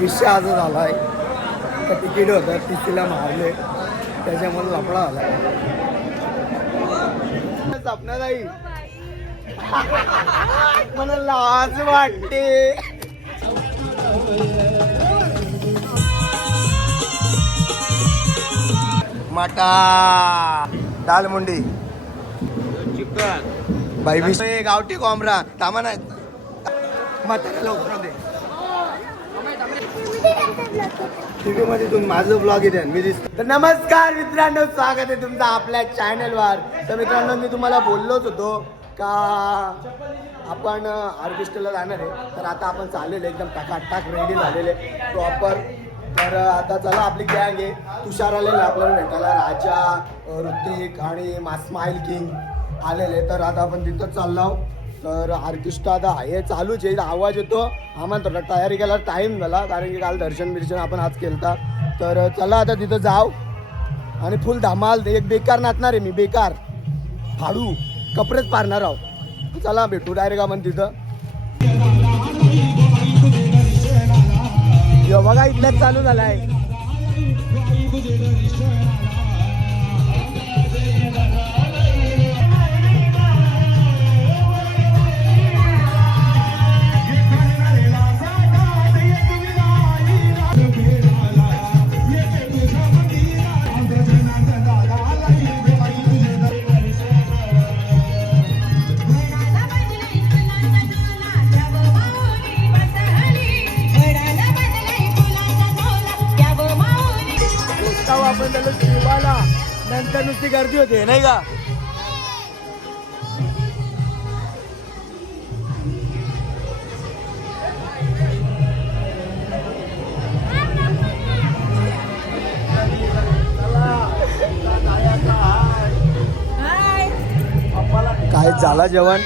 विषय असा झाला आहे का तिकीट होतं तिला मारले त्याच्यामुळे लफडा आला सपना नाही मला लाज वाटते मटा दाल मुंडी चिकन बाई गावठी कोंबडा थांबा नाही म्हाताऱ्या लवकर दे टीव्ही मध्ये तुम्ही माझं ब्लॉग येते मी तर नमस्कार मित्रांनो स्वागत आहे तुमचं आपल्या चॅनलवर तर मित्रांनो मी तुम्हाला बोललोच होतो का आपण ऑर्केस्ट्राला जाणार आहे तर आता आपण चाललेलो एकदम टाकाटाक रेडी झालेले प्रॉपर तर आता चला आपली गँग आहे तुषार आलेला आपल्याला भेटायला राजा ऋतिक आणि स्माइल किंग आलेले तर आता आपण तिथं चाललो तर ऑर्केस्ट्रा आता हे चालूच आहे आवाज येतो आम्हाला थोडा तयारी केला टाईम झाला कारण की काल दर्शन बिर्शन आपण आज केलता तर चला आता तिथं जाऊ आणि फुल धमाल एक बेकार नाचणार आहे मी बेकार फाडू कपडेच पारणार आहोत चला भेटू डायरेक्ट आपण तिथं बघा इथल्याच चालू झाला आहे आपण त्याला शिवाला नंतर नुसती गर्दी होते नाही का काय झाला जेवण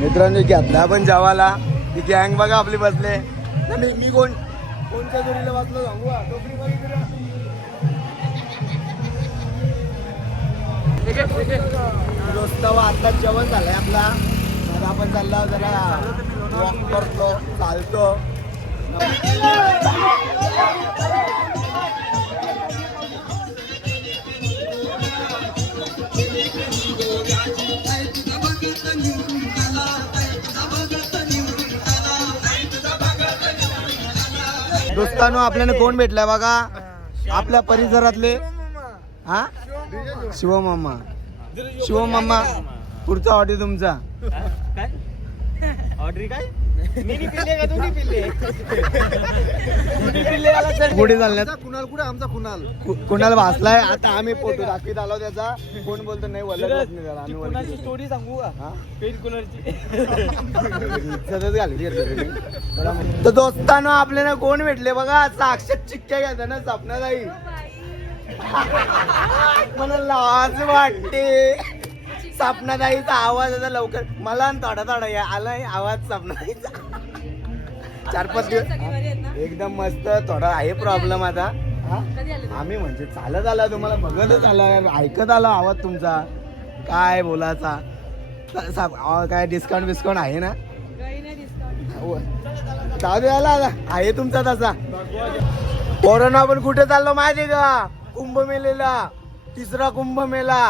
मित्रांनो घेतला पण जेवाला ती गँग बघा आपली बसले मी कोणत्या जोडीला बसलो सांगू दोस्तावा आत्ताच जेवण झालंय आपला आता आपण चाललो जरा वॉक करतो चालतो दोस्तानो आपल्याला कोण भेटलाय बघा आपल्या परिसरातले हा शिवमामा शिवमामा पुढचा ऑर्डर तुमचा पुढे चालण्यात कुणाल भासलाय आता आम्ही फोटो दाखवीत आलो त्याचा कोण बोलतो नाही आम्ही स्टोरी सांगू तर दोस्तानो आपल्याला कोण भेटले बघा साक्षात चिक्क्या घ्यायचा ना सपनाताई मला लाज वाटते सपनाताईचा आवाज आता लवकर मला थोडा थोडा आलाय आवाज सपनाताईचा 4-5 दिवस एकदम मस्त थोडा आहे प्रॉब्लेम आता आम्ही म्हणजे चालत आला तुम्हाला बघतच आला ऐकत आला आवाज तुमचा काय बोलायचा काय डिस्काउंट बिस्काउंट आहे ना जाऊ दे आला आहे तुमचा तसा कोरोना पण कुठे चाललो माहिती का कुंभमेला 3रा कुंभमेला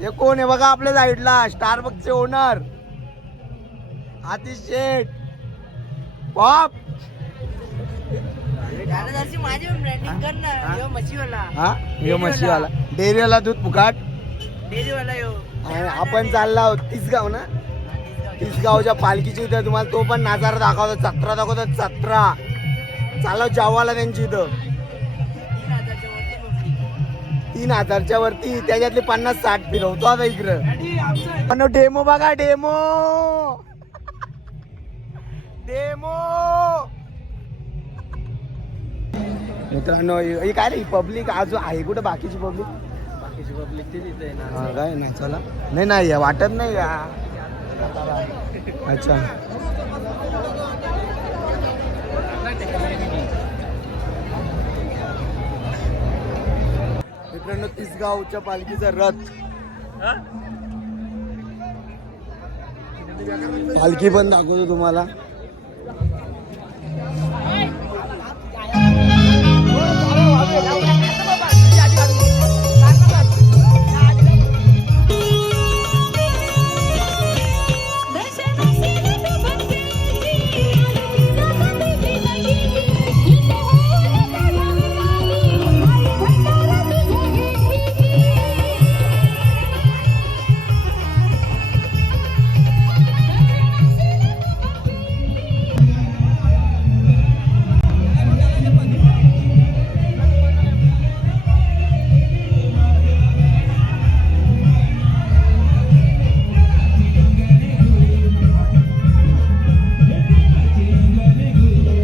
हे कोण आहे बघा आपल्या साईडला स्टारबक्सचे ओनर आतिश शेठ पॉप मशीवाला डेअरीवाला दूध फुकाट आपण चालला आहोत तिसगाव ना तिसगावच्या पालखीची इथं तुम्हाला तो पण नजारा दाखवतो जत्रा दाखवतो जत्रा चालव जावाला त्यांची इथं 3000च्या वरती त्याच्यातले 50-60 फिरवतो आता इकडं डेमो बघा डेमो डेमो मित्रांनो हे काय रे पब्लिक आज आहे कुठं बाकीची पब्लिक ते तिथे काय नाही चला नाही वाटत नाही का अच्छा मित्रांनो तिसगावच्या पालखीचा रथ पालखी पण दाखवतो तुम्हाला.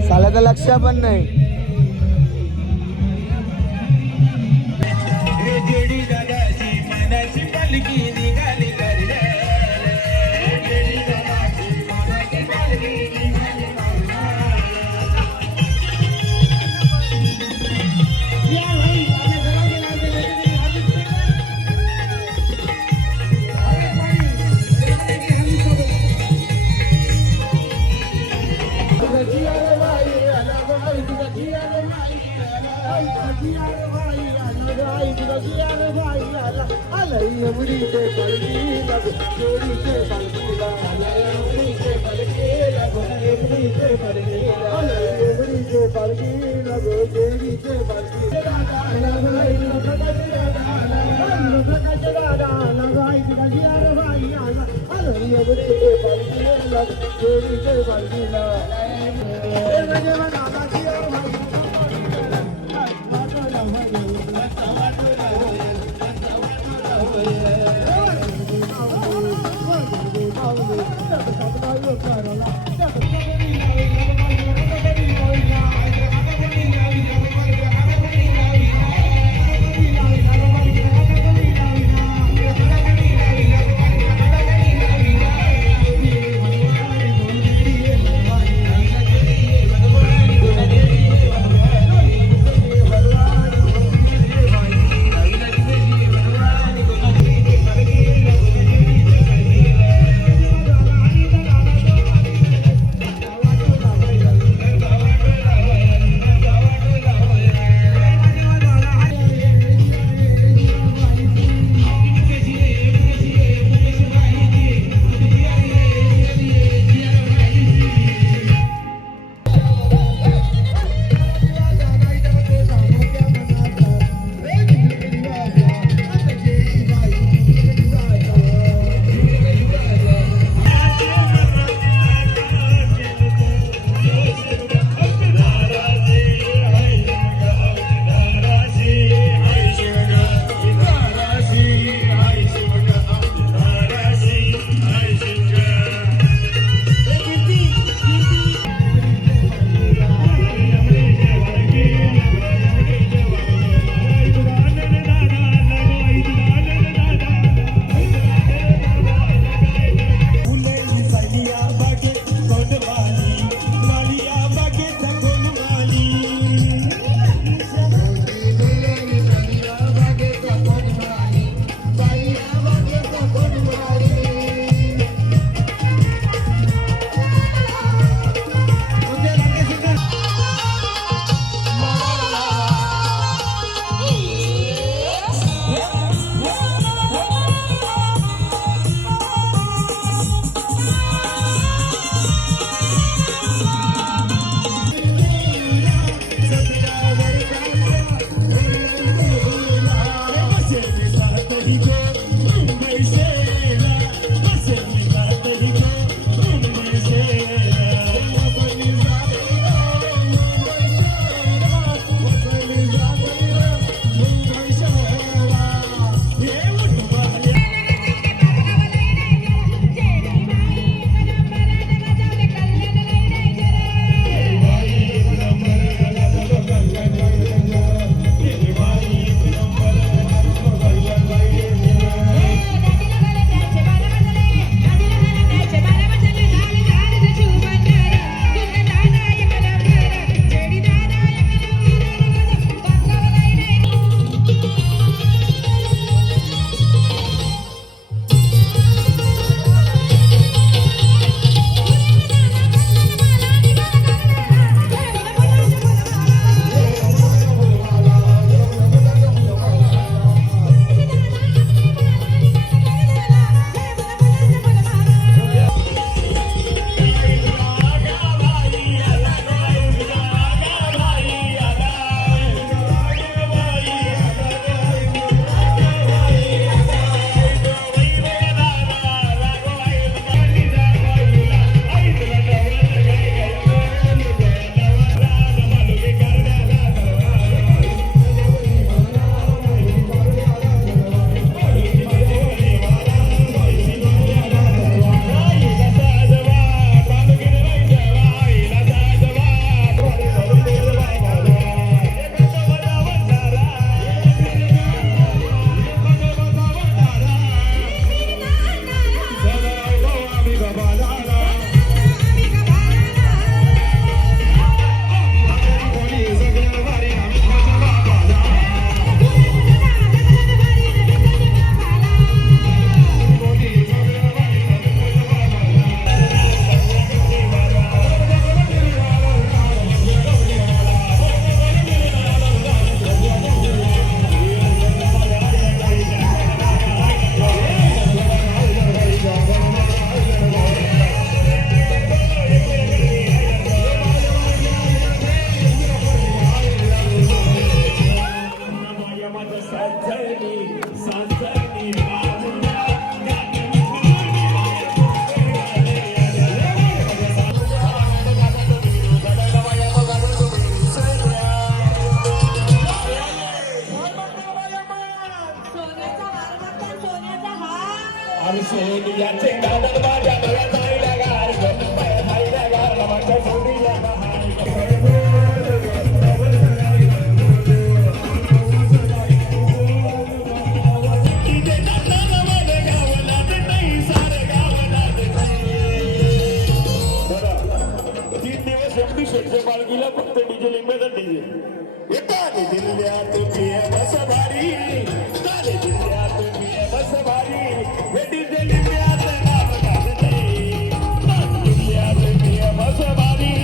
साल्याचं लक्ष पण नाही. वाजवा फक्त डीजे लिंबेचा डीजे ताले दिल्ल्यात पिये बस भारी ताले दिल्ल्यात पिये बस भारी हे डीजे लिंबेत नाम गाजते ताले दिल्ल्यात पिये बस भारी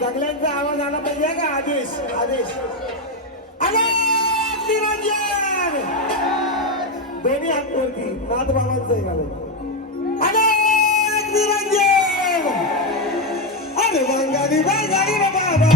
सगळ्यांचा आवाज आला पाहिजे का? आदेश आदेश निरंजन दोन्ही हात वरती नाथ बाबांचं आहे निरंजन अरे बंगाली बंगाली बाबा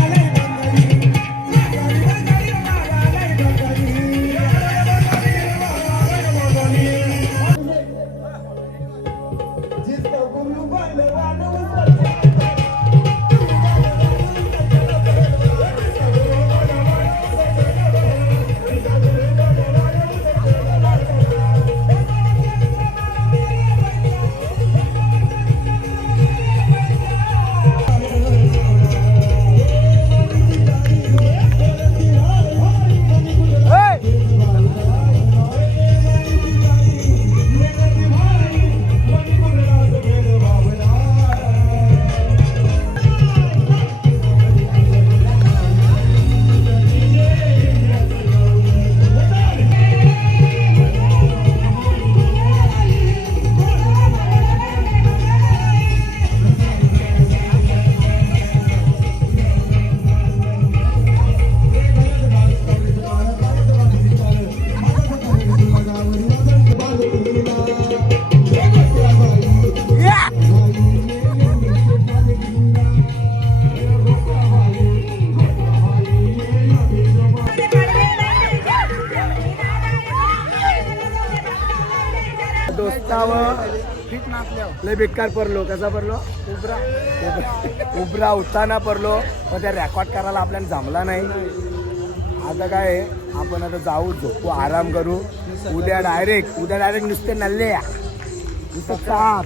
लय बेकार पडलो. कसा पडलो? उबरा उठताना पडलो. पण त्या रेकॉर्ड करायला आपल्याला जमला नाही. आता काय आहे, आपण आता जाऊ, झोपू, आराम करू. उद्या डायरेक्ट नुसते नल्ले, नुसतं चाप,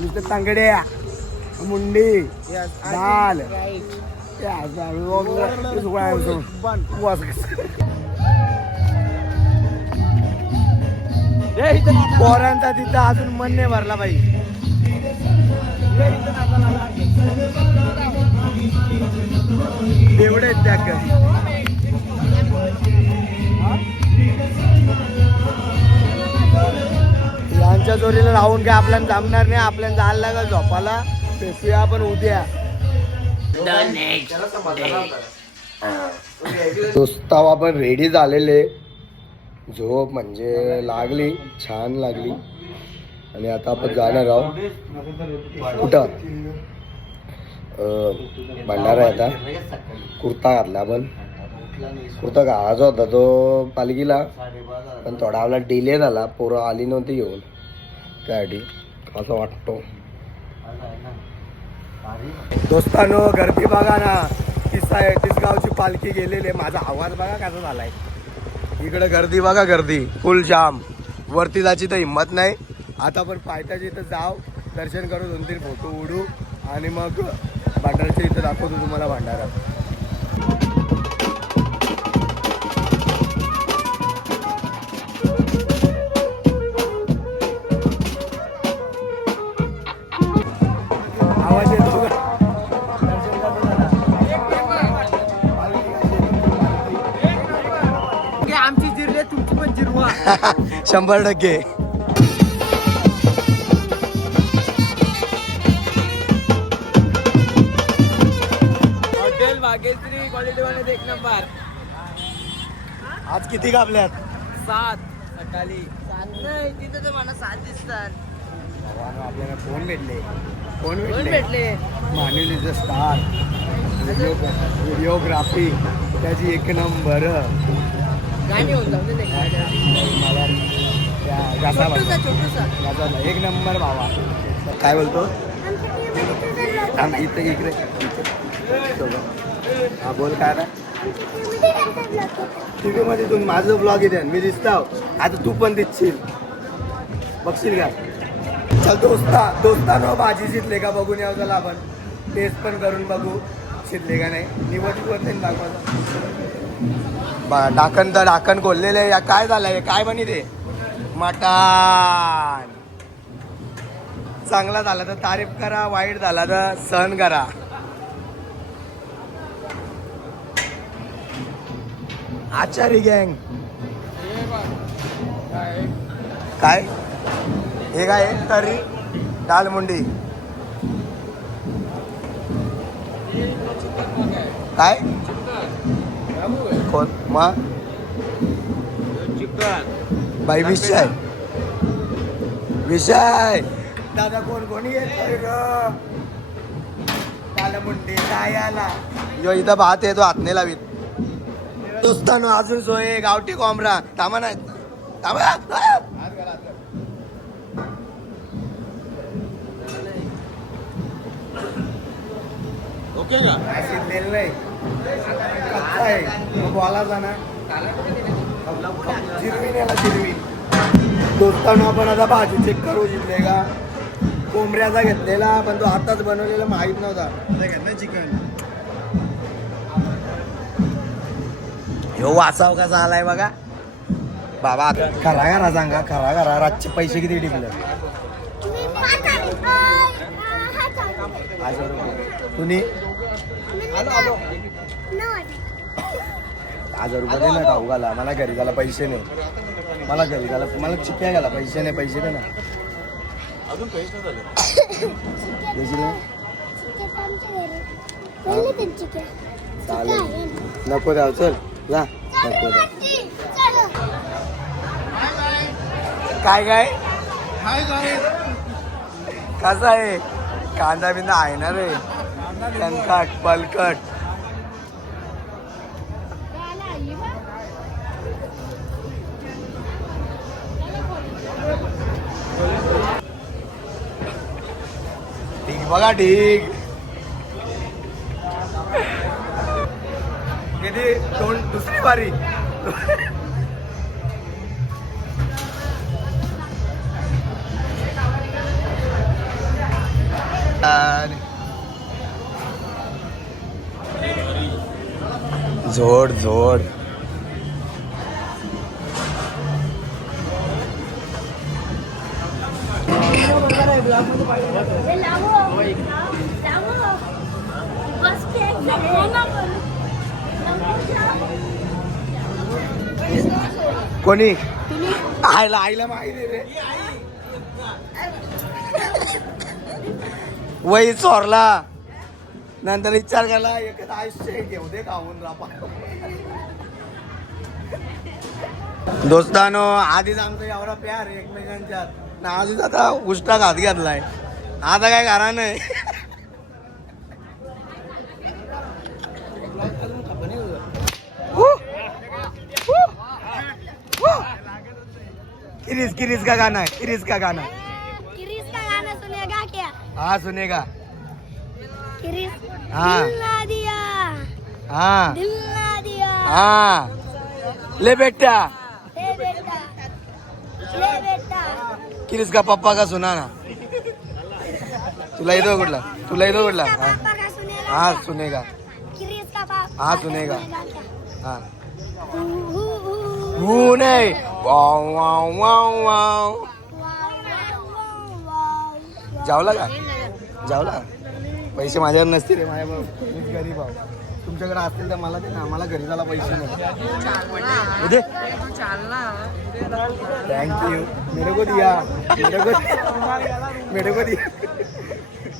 नुसतं तांगड्या, मुंडी, दाल, पोरांचा तिथं अजून मन नाही भरला बाई. एवढे त्या यांच्या जोरीला राहून काय आपल्याला जमणार नाही. आपल्याला जायला लागेल झोपाला. भेटूया आपण उद्या. दोस्ताव आपण रेडी झालेले. झोप म्हणजे लागली, छान लागली. आणि आता आपण जाणार आहोत कुठं, भंडारा आहे. आता कुर्ता घातला आपण. कुर्ता घालायचा होता तो पालखीला, पण थोडा आपला डिले झाला. पोरं आली नव्हती घेऊन. त्यासाठी असं वाटतो. दोस्तांनो गर्दी बघा ना. तीस गावची पालखी गेलेली आहे. माझा आवाज बघा कसा झालाय. इकडे गर्दी बघा, गर्दी फुल जाम. वरती जायची तर हिंमत नाही. आता पण पायथ्याच्या इथं जाऊ, दर्शन करू, 2-3 फोटो उडू आणि मग भंडाराच्या इथं दाखवतो तुम्हाला भंडारा. आवाज येतो का? आमची जिरले, तुमची पण Zirwa. 100%. Hotel Bhagyashree quality one 1 number. आज किती कापल्यात? 7 सकाळी. 7 नाही, तिथं तर मला 7 दिसतात. आपल्याला फोन भेटले Manul is a star. Videography त्याची एक नंबर. एक नंबर भावा. काय बोलतो इकडे हा बोल काय ना टीव्ही मध्ये तुम्ही माझं ब्लॉग येते मी दिसताव. आता तू पण दिसशील बघशील का. चल दोस्तानो भाजी शिजले का बघून यावं. चला आपण टेस्ट पण करून बघू शिजले का नाही. निवड नाही दाखवायचं. ढाकण तर ढाकण खोललेलं आहे. काय झालंय काय म्हणे ते मटण. चांगला झाला तर तारीफ करा, वाईट झाला तर सहन करा. आचारी गँग काय हे काय तरी दाल मुंडी काय कोण मग बाई विषय दादा कोणी येतोय ग. दाल मुंडी काय आला यो इथं भात येतो हात नाही लावीत. दोस्तानो अजून सोय गावठी कोंबरा थांबा नाही थांबा. ओके का शिजलेलं नाही कच्चा आहे मग बोलायचा ना. चिरवीन याला चिरवीन. दोस्तानो आपण आता भाजी चेक करू शिजले का. कोंबड्याचा घेतलेला पण तो आताच बनवलेला माहीत नव्हता. चिकन ह्यो वासाव कसा आलाय बघा बाबा. खरा खरा सांगा खरा खरा रातचे पैसे किती टिकले. 1000 रुपये तुम्ही 1000 रुपये दे ना खाऊ घाला. मला घरी घाला पैसे नाही. मला घरी घाला मला चिक्या घाला पैसे नाही. पैसे दे ना अजून काहीच नाही झालं. चालेल नको द्याव चल जा नको द्या. काय कसा आहे कांदा बिंदा आहे ना रे. टंकाट पलकट ठीक बघा ठीक. किती दुसरी बारी झोड कोणी आईला माहिती रे. वही चोरला नंतर विचार केला एकच आयुष्य घेऊ दे खाऊन रापा. दोस्तानो आधीच आमचा एवढा प्यार एकमेकांच्यात ना आधीच आता उष्टा घात घातलाय. आता काय करा नाही. किरिस का गाना है. किरिस का गाना सुनेगा क्या. हाँ सुनेगा. हाँ हाँ हाँ ले बेटा किरिस का पप्पा का सुना ना. तुला येतो कुठला हाँ सुनेगा. हाँ सुनेगा. हाँ नहीं वाव वाव वाव वाव. जावला पैसे माझ्यावर नसतील रे. माझ्याबरोबर मीच गरीब आहो. तुमच्याकडे असतील तर मला दे ना. मला घरी जायला पैसे नाही. थँक्यू. मेरे को दिया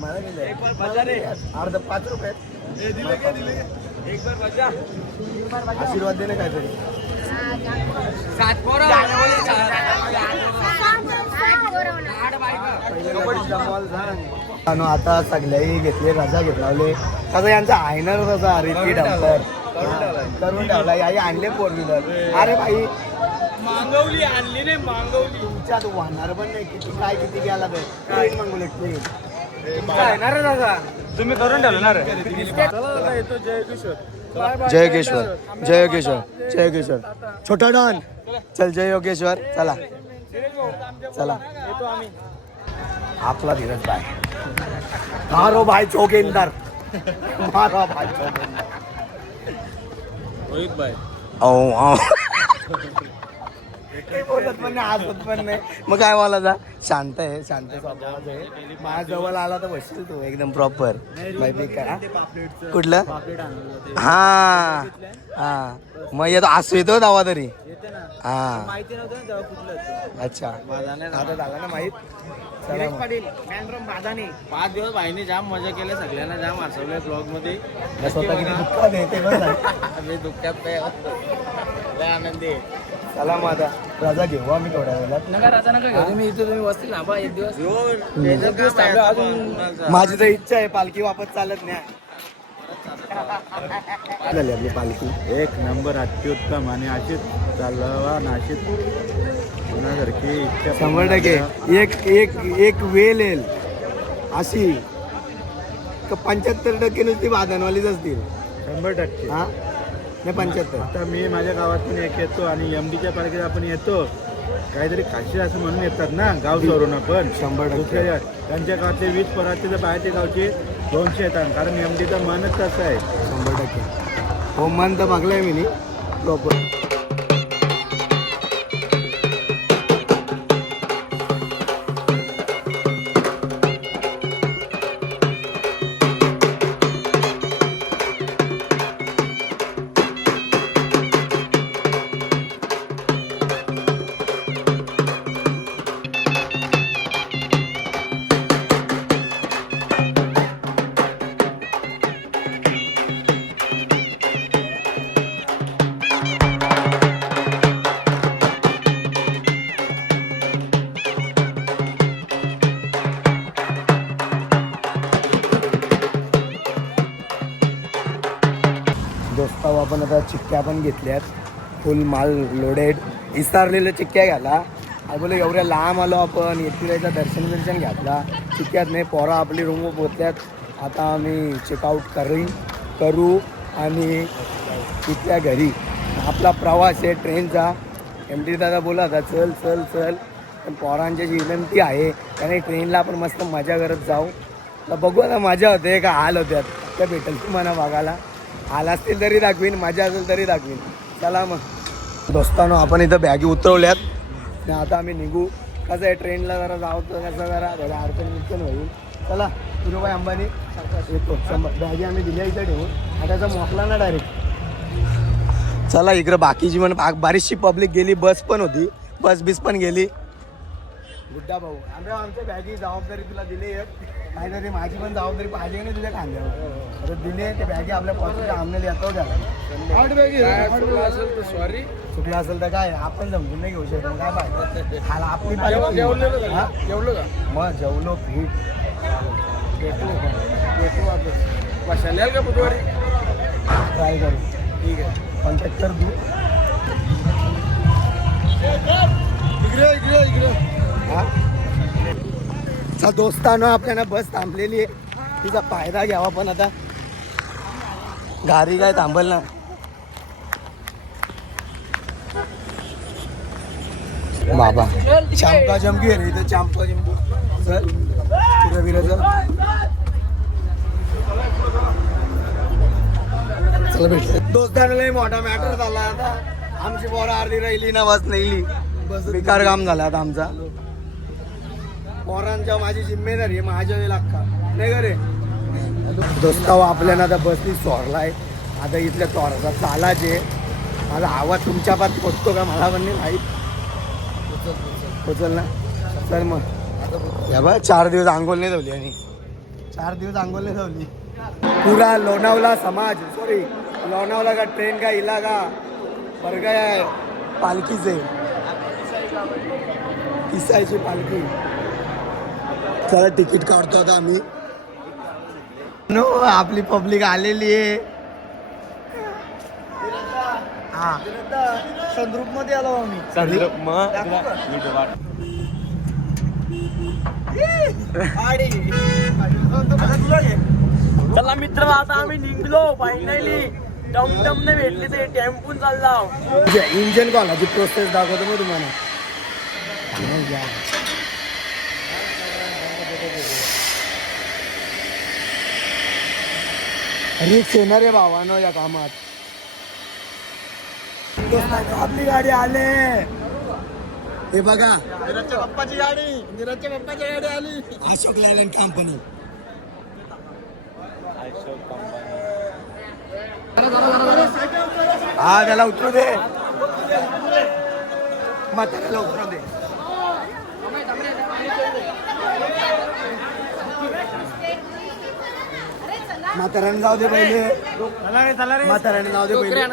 मला दिले अर्ध 5 रुपये. आशीर्वाद दे ना काहीतरी. पहिले आणि आता सगळ्याही घेतले रजा घेतलावले कसं यांचा आयनर तसा रिपी डंपर करून ठेवला आई आणले फोर व्हीलर. अरे भाई मागवली आणली नाही मागवली. तुमच्यात वाहणार पण नाही किती काय किती गेला तर ट्रेन मागवले ट्रेन येणार दादा तुम्ही करून ठेवलं ना रे. जय योगेश्वर जय योगेश्वर जय योगेश्वर छोटा डॉन चल जय योगेश्वर चला चला आपला धीरज भाई मारो भाई चौकीदार मारो भाई चौकीदार रोहित भाई काही बोलत पण नाही हसत पण नाही मग काय बोलायचा शांत आहे शांत स्वभावाचा आहे. माझ्या जवळ आला तर बसशील तू एकदम प्रॉपर माहिती का कुठलं हा हा मग येतो असं येतो दावा तरी हा माहिती नव्हतं तेव्हा कुठलं अच्छा आता झाला ना माहित चला मग. पाटील 5 दिवस भाईने जाम मजा केल्या सगळ्यांना जाम हसवल्या ब्लॉग मध्ये. मी स्वतः किती दुःखात आहे ते पण सांग. आम्ही दुःखात लय आनंदी आहे. चला मग आता रजा घेऊ आम्ही थोड्या वेळात. नका राजा नका घेऊ तुम्ही इथे तुम्ही वस्ती लांबा एक दिवस अजून माझी तर इच्छा आहे पालखी वापस चालत नाही झाली आपली पालखी एक नंबर अत्युत्तम आणि अशीच चालवा नाशिक पुण्यासारखी इच्छा 100% एक वेल येईल अशी 75% नुसती वादनवालीच असतील 100%. हा नाही 75. आता मी माझ्या गावातून एक येतो आणि एमडीच्या पालखीत आपण येतो काहीतरी खाशी असं म्हणून येतात ना गाव सोडून आपण 100%. दुसऱ्या त्यांच्या गावचे 20 पराचे तर बाहेरच्या गावचे 200 येतात कारण एमडीचं मनच तसं आहे 100%. हो मन तर मागलाय मी प्रॉपर. दोस्ताव आपण आता चिक्क्या पण घेतल्यात फुल माल लोडेड इसारलेलं चिक्क्या घ्यायला आणि बोले एवढ्या लांब आलो आपण एकविरायचं दर्शन घातला चिक्क्यात नाही पोरा आपली रूम पोचल्यात आता आम्ही चेकआउट करू आणि तिथल्या घरी आपला प्रवास आहे ट्रेनचा. एम टी दादा बोला आता चल चल चल पण पोरांची जी विनंती आहे त्याने ट्रेनला आपण मस्त मजा करत जाऊ. तर बघू आता मजा होते का हाल होत्यात त्या भेटेल तुम्हाला बघायला हाल असतील तरी दाखवीन मजा असेल तरी दाखवीन. चला मग दोस्तानो आपण इथं बॅगी उतरवल्यात आणि आता आम्ही निघू. कसं आहे ट्रेनला जरा जाऊ तर कसं जरा अडचण होईल. चला धीरूभाई अंबानी येतो 100 बॅगी आम्ही दिल्या इथं ठेवून आता त्याचा मोकला ना डायरेक्ट. चला इकडं बाकीची पण बरीचशी पब्लिक गेली बस पण होती बस पण गेली. गुड्डा भाऊ आमच्या बॅगी जबाबदारी तुला दिली काहीतरी माझी पण जबाबदारी पाहिजे नाही तुझ्या खांद्यावर आता दिले ते बॅगी आपल्या पॉकेटच्या आमने येतो सॉरी चुकलं असेल तर काय आपण समजून नाही घेऊ शकतो काय पाहिजे खाला आपली जेवलो का मग जेवलो भीट भेटू आपण कशाला याल का बुधवारी ट्राय करू ठीक आहे कॉन्टॅक्ट कर तू इकडे हा दोस्तानं आपल्याला बस थांबलेली आहे तिचा फायदा घ्यावा पण आता गाडी काय थांबल ना. बाबा चांपा चमकी आहे रे इथं चांपा चमकी चल पुढे विराज चला भेटले दोस्तांना मोठा मॅटर झाला आता आमची पोरं अर्धी राहिली ना बस नाही बस बेकार काम झालं आता आमचा पोरांच्या माझी जिम्मेदारी आहे माझ्या वेळेला अख्खा नाही का रे दोस्ताव आपल्याला आता बसनी सोडलाय आता इथल्या तोराचा चालाचे माझा आवाज तुमच्या पात पोचतो का मला पण नाही माहीत पोचल ना चल मग या बा 4 दिवस आंघोळ नाही धावली आणि 4 दिवस आंघोळ नाही धावली पुरा लोणावला समाज सॉरी लोणावला का ट्रेन का इलाका पर गया पालखीचे किसायची पालखी चला तिकीट काढतो आता आम्ही. नो आपली पब्लिक आलेली आहे. हा संद्रूप मध्ये आलो आम्ही. चला मित्र आता आम्ही निघलो फायनली. टमटम ने भेटले ते टेम्पून चाललो. इंजन कॉलाची प्रोसेस दाखवतो मग तुम्हाला. रिक्स येणार आहे भावानं या कामात. आपली गाडी आले. हे बघा नीरजच्या पप्पाची गाडी आली. अशोक लायलंड कंपनी. हा त्याला उतरू दे. म्हाताऱ्याला उतरू दे. म्हाताऱ्याने जाऊ दे पहिले. म्हाताऱ्याने जाऊ दे पहिले.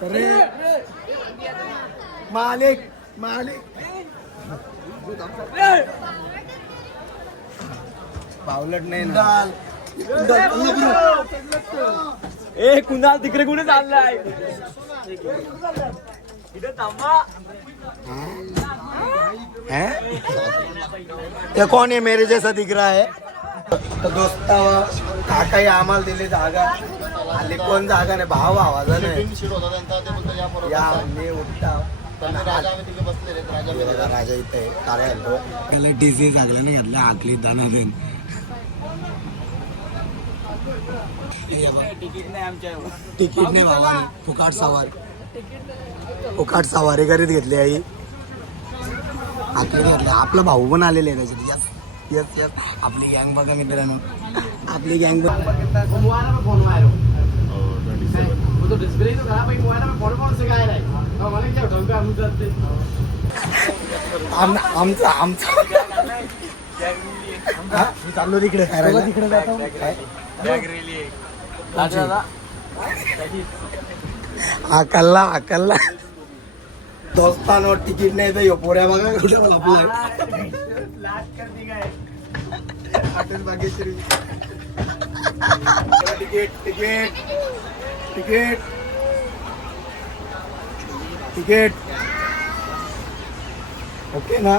चले मालिक पावलट नाही ना. ए कुणाल तिकडे कुठे चाललाय? इथे थांबा. ये कौन है मेरे जैसा दिख रहा है? तो दोस्ता काकाही आम्हाला दिली जागा. आली कोण जागा नाही भाव आवाजाने या मी उठता. राजा इथे काय घालतो त्याला डीजे लागला नाही घातला आखली दाना देन. तिकीट नाही भावाने फुकाट सवारी करीत घेतली आई. आखली घेतली. आपला भाऊ पण आलेले आहे त्याच्यात. यस यस आपली गँग बघा मित्रांनो. आपली गँग आमचा चाललो तिकडे तिकडे जातो. हा कल्ला दोस्तांवर तिकीट नाही तर पोऱ्या बघा तिकीट ओके ना.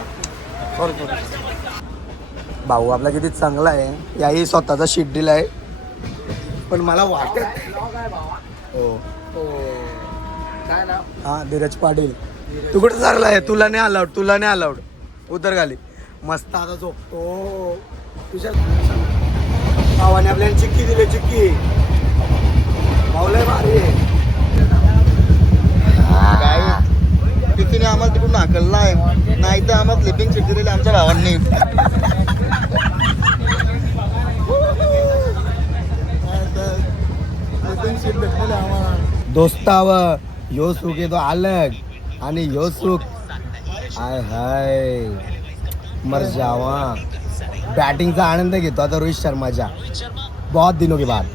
भाऊ आपला किती चांगला आहे. याही स्वतःचा शीट दिलाय पण मला वाटत हो हा धीरज पाटील तू कुठे चाललाय? तुला नाही अलाउड उतर खाली. मस्त आता झोपतो. तुझ्या भावाने आपल्याला चिक्की दिली. चिक्की भाऊला भारी आहे. तिने आम्हाला तिकडून हाकलला आहे. नाही तर आम्हाला स्लिपिंग सीट दिलेली आमच्या भावांनी. स्लिपिंग सीट भेटलेली आम्हाला. दोस्तावर यो सुख आहे तो अलग आणि यो सुख आय हाय मर जावा. बॅटिंगचा आनंद घेतो आता रोहित शर्माच्या बहुत दिनों के बाद.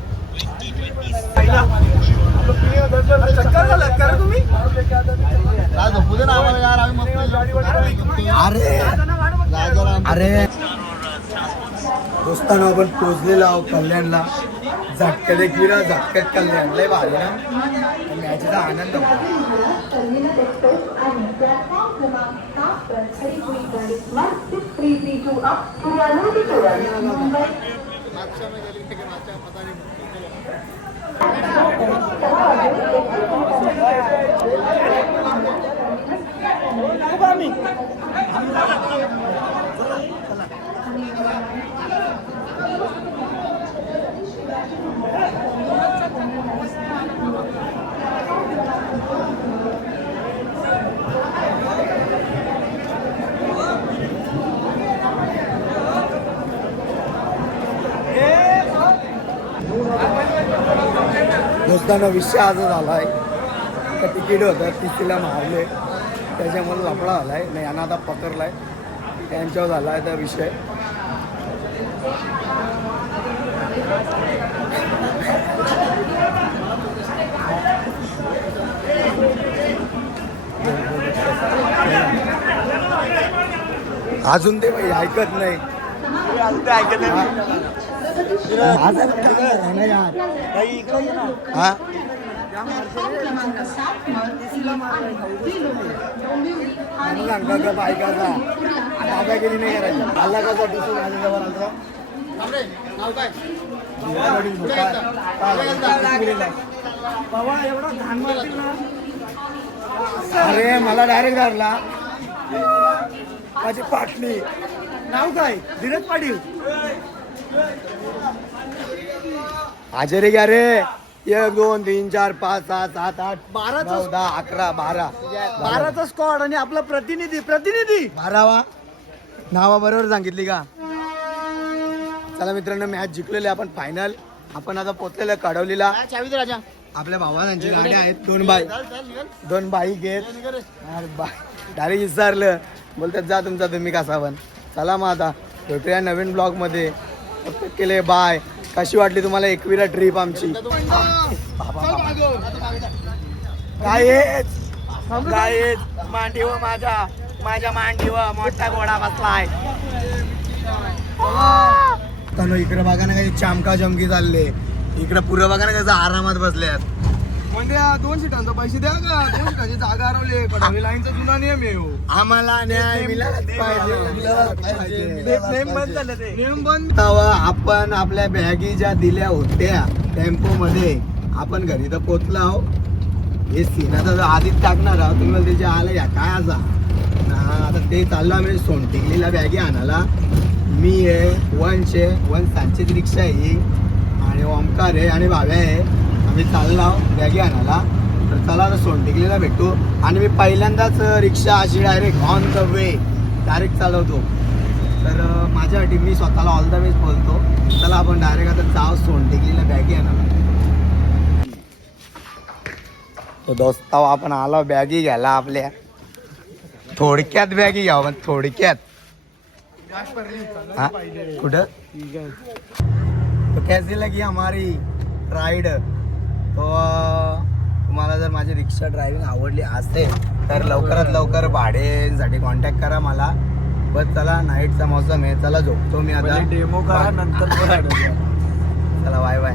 अरे दोस्तांना आपण पोचलेलो आहोत कल्याणला. झटक्यात एक विरा झटक्यात कल्याण लय भारी ना. मॅचचा आनंद दोस्तांना विषय असा झाला आहे का तिकीट होतं तिसरीला मारले त्याच्यामुळे लफडा झाला आहे. नाही यांना आता पकडलाय त्यांच्यावर झाला आहे त्या विषय. अजून ते बाई ऐकत नाही माझं आहे ना यार. हा मला सांगता का बायकाचा दादागिरी नाही करायची. आला कसा दिसून माझ्याजवळ आलता. बाबा एवढा घाण मारतील ना. अरे मला डायरेक्ट धरला माझी पाटली. नाव काय? धीरज पाटील. आजरे घ्या रे. 1 2 3 4 5 6 7 8 12 9 10 11 12 12चा स्क्वॉड आणि आपला प्रतिनिधी 12वा नावा बरोबर सांगितली का. चला मित्रांनो मॅच जिंकलेली आपण फायनल. आपण आता पोचलेलं कडवलीला. राजा आपल्या भावांची गाडी आहेत. 2 बाईक आहेत. डायरेक्ट विचारलं बोलतात जा तुमचा तुम्ही कसा पण. चला मग आता भेटूया नवीन ब्लॉग मध्ये. केले बाय. कशी वाटली तुम्हाला एकविरा ट्रिप आमची. गायच मांडीव माझ्या मांडीव मोठा घोडा बसलाय. तनु इकडे बघा ना काही चामका चमकी चालले. इकडे पुरं बघा ना कसं आरामात बसल्यात. म्हणजे 2 सीटांचा पैसे द्या का. 2 सीटांची जागा हरवली. कडवली लाईनचा जुना नियम आहे हो. आम्हाला न्याय मिळालाच पाहिजे. नेम बंद झालं ते. नियम बंद. तेव्हा आपण आपल्या बॅगी ज्या दिल्या होत्या टेम्पो मध्ये आपण घरी तर पोचलो आहो. हे सीनाचा आधीच टाकणार आहोत. तुम्ही त्याचे आलं या काय असा ना. आता ते चाललो आम्ही सोनटिकलीला बॅगी आणायला. मी आहे वंश सांचीच रिक्षा आहे आणि ओमकार आहे आणि भाव्या आहे. आम्ही चाललो बॅगी आणायला. तर चला आता सोनटिकलीला भेटू. आणि मी पहिल्यांदाच रिक्षा अशी direct on the way direct चालवतो. तर माझ्यासाठी मी स्वतःला ऑल द वेज बोलतो. चला आपण डायरेक्ट आता जाऊ सोनटिकलीला बॅगी आणायला. तो दोस्ताव आपण आलो बॅगी घ्यायला आपल्या. थोडक्यात बॅगी घ्यावं पण थोडक्यात. हा कुठं तो कैसी लगी हमारी राईड. तो तुम्हाला जर माझी रिक्षा ड्रायव्हिंग आवडली असेल तर लवकरात लवकर भाड्यासाठी कॉन्टॅक्ट करा मला. बस चला नाईटचा मौसम आहे. चला झोपतो मी आता. डेमो करा नंतर चला बाय बाय.